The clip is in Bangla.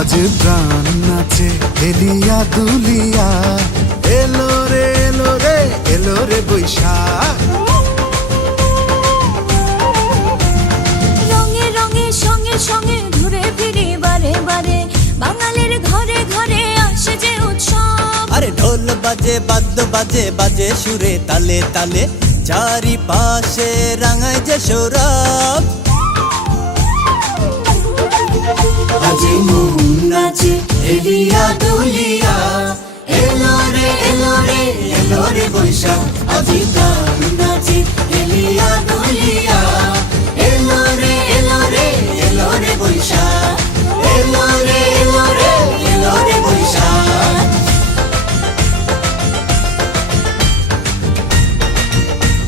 প্রাণ নাচে হেলিয়া দুলিয়া। এলো রে এলো রে এলো রে বৈশাখ। রঙে রঙে সঙ্গে সঙ্গে ঘুরে ফিরে বারে বারে। বাঙালির ঘরে ঘরে আসে যে উৎসব। আরে ঢোল বাজে বাদ্য বাজে বাজে সুরে তালে তালে। চারি পাশে রাঙায় যে সৌরভ। আজি মন হেলিয়া দুলিয়া এলো রে এলো রে এলো রে বৈশাখ আজি গান